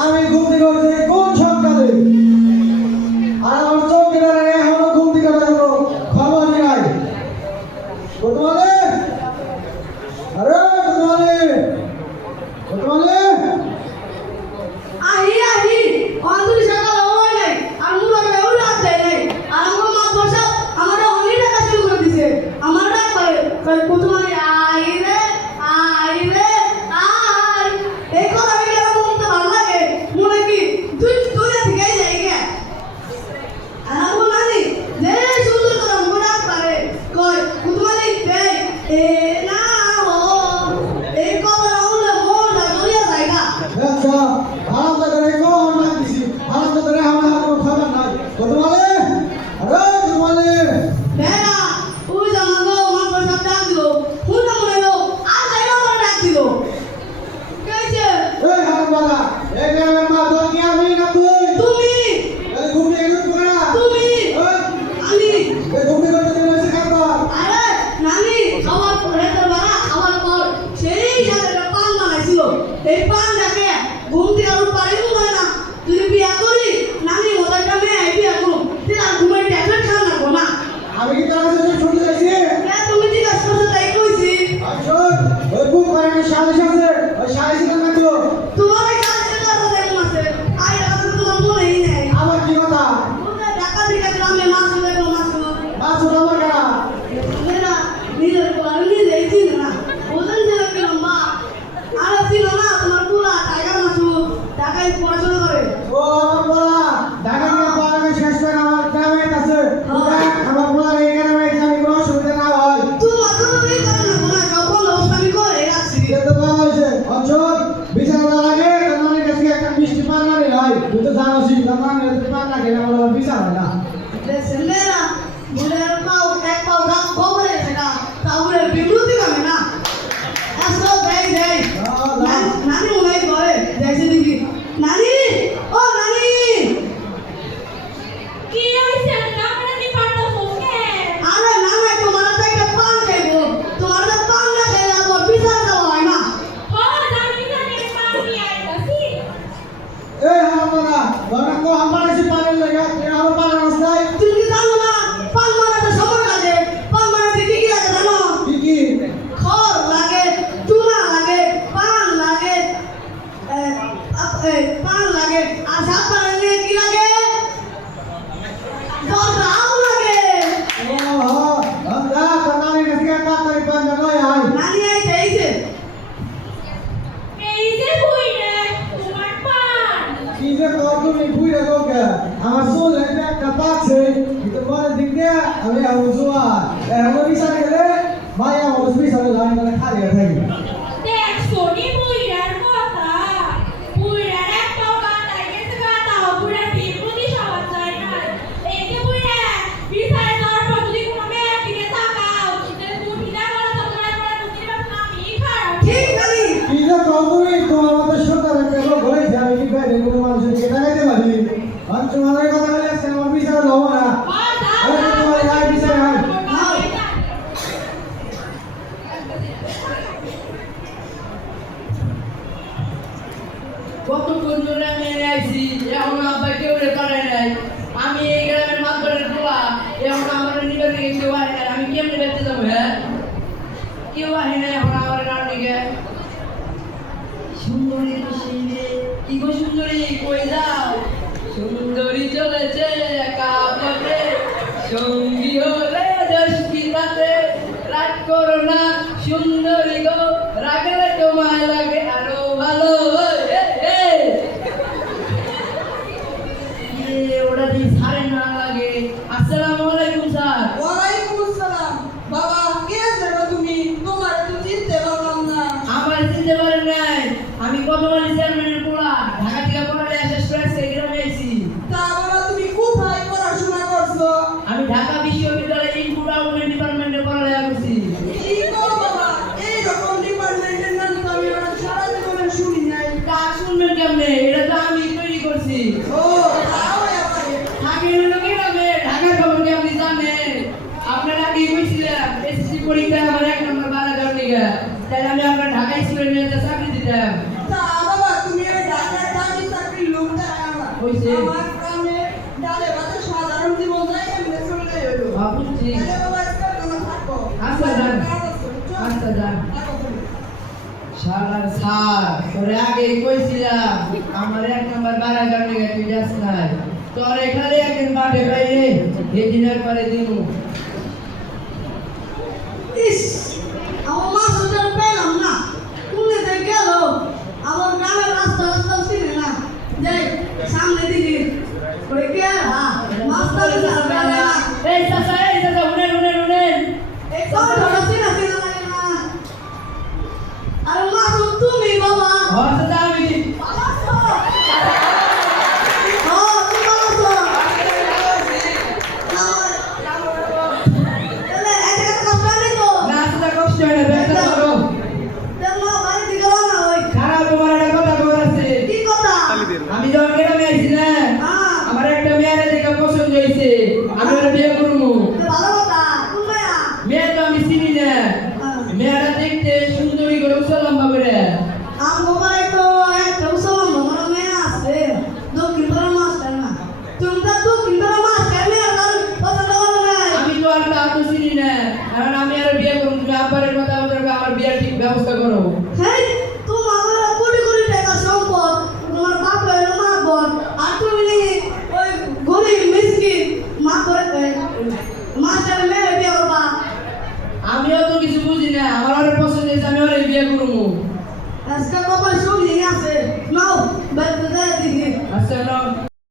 আমি ঘুম থেকে উঠছি কোন সকালে, আর আমার চোখের এখনো ঘুম থেকে কোনো খবরই নাই। বর্তমানে আরে বর্তমানে আহি আহি অন্তরি সকাল হয় নাই আর মুরা কেউ রাত দেয় নাই আর আমার মা বসা আমার অনেক টাকা শুরু করে দিছে আমার ডাক করে বর্তমানে আই রে আই এই কথা আমি কেন বলতে ভালো লাগে মনে কি তুই তুই থেকে যাই গে আর আমার নানি যে সুন্দর করে মোড়া করে কই বর্তমানে এ না হো এই কথা হলো মোড়া ধরিয়া যায়গা। আচ্ছা আরাম করে কোন না দিছি আরাম করে আমার কোনো খবর নাই। বর্তমানে আরে বর্তমানে বেড়া ওই জামাগো আমার বসা ডাক দিল হুন মনে হলো আর যাইবা আমার ডাক দিল কইছে এই হারাম বাবা এই গ্রামের মা তোর কি আমি না তুই? তুমি এই ঘুমিয়ে গেল তোরা? তুমি আমি এই ঘুমিয়ে করতে তুমি এসে খাবার আরে নানি খাবার পরে তোর বাবা খাবার পর সেই সাথে একটা পান বানাইছিল এই পানটাকে ঘুম থেকে আর পারিব না তুই বিয়া করি নানি ওটা মেয়ে বিয়া করুম তুই আর ঘুমাই ট্যাবলেট খাওয়া লাগবো না আমি কি তোর কাছে ছুটি যাইছি? তুমি ঠিক আছে তাই কইছি আচ্ছা ওই বুক করে সালিশ আছে ওই সালিশ না তো তোমার কাছে কথা দেখুন আছে আই কথা তোমার মনেই নেই আমার কি কথা ওটা ঢাকা থেকে গ্রামে মাছ দেখো মাছ মাছ আমার কেনা মেরা নিজের কোলা নিজেই ছিল না ওজন ছিল কি লম্বা আর ছিল না তোমার কোলা টাইগার মাছ ঢাকায় পড়াশোনা করে ও আমার বলা ঢাকা থেকে পড়াকে শেষ করে আমার গ্রামে আছে আমার বলা এই গ্রামে জানি কোনো অসুবিধা না হয়। তুই অত তুমি করে না কোনা যখন লোকসানি করে রাখছি যেতে পারা হয়েছে অঞ্চল বিচার লাগে তার কাছে একটা মিষ্টি পান মানে হয় তুই তো জানোসই তার মানে পান লাগে না আমার বিচার হয় না। মেরা বুড়ের পাও এক পাও গাছ খবরে সেটা তাহলে বিমূর্তি হবে না আসো দেই দেই নানি মনে করে দেখে দেখি নানি ও নানি কি হইছে আমরা কি পারতাছ কে আরে নানা তোমার তো একটা পান খাইবো তোমার তো পান না খাইলে আমার বিচার দেওয়া হয় না ও জানি জানি পানি আইতাছি এই হারামা বড় কো আমার এসে পানের লাগা তুই আমার পানের রাস্তায় তুমি কি জানো না পান মারাতে সময় লাগে পান মারাতে কি কি লাগে জানো কি কি খড় লাগে চুনা লাগে পান লাগে পান লাগে আর সাত পানে কি লাগে দরদাও লাগে ও আমরা তানারে কাছে কাটারি পান নয় আই নানি আইছে এই যে বুইরে তোমার পান কি যে তুমি বুইরা গোকে আমার সোল একটা পাচ্ছে কিন্তু মনে দিক দিয়া আমি আউজুয়া এমন বিচার গেলে ভাই আমার বিচারে লাইন করে খালি থাকি দেখছো নি বুইরার কথা বুইরার একটা গাতা গেছে গাতা বুইরার বিপত্তি সবার যায় না এই যে বুইরা বিচারে যাওয়ার পর যদি কোনো মেয়ের দিকে তাকাও তাহলে তুমি না বলো তোমার পরে তুমি না আমি খারাপ ঠিক নানি কি যে তুমি তোমার মতো সরকার একটা লোক হয়েছে আমি কি বাইরে কোনো মানুষের দিকে তাকাইতে পারি আর তোমাদের কথা বলে আসছে আমার বিচার হবো না আরে তোমার আই বিচার হয় কতক্ষণ ধরে আমি এনে আইছি এখন আব্বা কেউ রে পারে নাই আমি এই গ্রামের মাতবারের পোলা এখন আমার নিবে থেকে কেউ আহে নাই আমি কেমনে বেঁচে যাবো হ্যাঁ কেউ আহে নাই এখন আমার রান্নিকে সুন্দরী তো সেই মেয়ে কি গো সুন্দরী কই যাও সুন্দরী চলেছে একা পথে সঙ্গী হলে দশকিতাতে রাগ করো না সুন্দরী গো রাগলে তোমায় লাগে আরো ভালো ওটা দিয়ে সারে না লাগে আসসালামু আলাইকুম স্যার ওয়ালাইকুম আসসালাম বাবা কে আছো তুমি তোমার তো চিনতে পারলাম না আমার চিনতে পারেন নাই আমি কতবারই চেয়ারম্যানের পোলা ঢাকা থেকে পড়ালে শেষ করে সেই গ্রামে এসেছি তা বাবা তুমি কোথায় পড়াশোনা করছো আমি ঢাকা বিশ্ববিদ্যালয়ে ইনপুট আউটপুট ডিপার্টমেন্টে পড়ালেখা করছি কি করো বাবা এই রকম ডিপার্টমেন্টের নাম তো আমি আমার সারা জীবনে শুনি নাই তা শুনবেন কেমনে এটা তো আমি তৈরি করছি ও তাও ব্যাপারে থাকি হলো কি গ্রামে ঢাকার খবর কি আপনি জানেন আপনারা কি কইছিলেন এসএসসি পরীক্ষায় আমার 1 নম্বর বাড়া দেওয়ার লিগে তাই আমি আপনার ঢাকায় স্কুলে নিয়ে একটা চাকরি দিতাম তা বাবা তুমি ওই ঢাকার দামি চাকরির লোক দেখায় না হইছে। আমার গ্রামে ডালে ভাতে সাধারণ জীবন যায় এমনি চলে হইলো বুঝছি তাহলে বাবা আজকাল তোমার থাকো আচ্ছা, যান। কাজ আছে, বুঝছো? আচ্ছা, যান। থাকো তুমি। শালার স্যার তোরে আগে কইছিলাম আমার 1 নাম্বার বাড়া গানে তুই যাস নাই তোর এখানে একদিন বাটে পাইলে এই দিনের পরে দিনু ইস আমার মা সুন্দর পেলাম না তুমি যে গেল আমার গ্রামের রাস্তা রাস্তা চিনে না যাই সামনে দিদি ওই কে মাস্টার না এই চাচা উনেন এই তো ধরো চিনা চিনা লাগে না আরে মা তুমি বাবা চাচা আমি ভালো আছো তুমি ভালো আছো তাহলে এত কষ্ট নেই তো না চাচা কষ্ট হয় না বেটা করো তেমন বাড়ি থেকে রওনা হই খারাপ তোমার একটা কথা কই আছে কি কথা আমি যখন গ্রামে আইছি না হ্যাঁ আমার একটা মেয়ের দেখে পছন্দ হইছে আমি ওর বিয়ে করবো ভালো কথা কোন মায়া মেয়ে তো আমি চিনি না মেয়েরা দেখতে সুন্দরী করে লম্বা করে আমার তো একটা উৎসব মনে মেয়ে আছে দক্ষিণ পাড়া মাস্টার না তুমি তো দক্ষিণ পাড়া মাস্টার মেয়ে আর পছন্দ করো না আমি তো আর তা তো চিনি না কারণ আমি আর বিয়ে করবো তুমি আব্বারের কথা বলতে আমার বিয়ের ঠিক ব্যবস্থা করো হ্যাঁ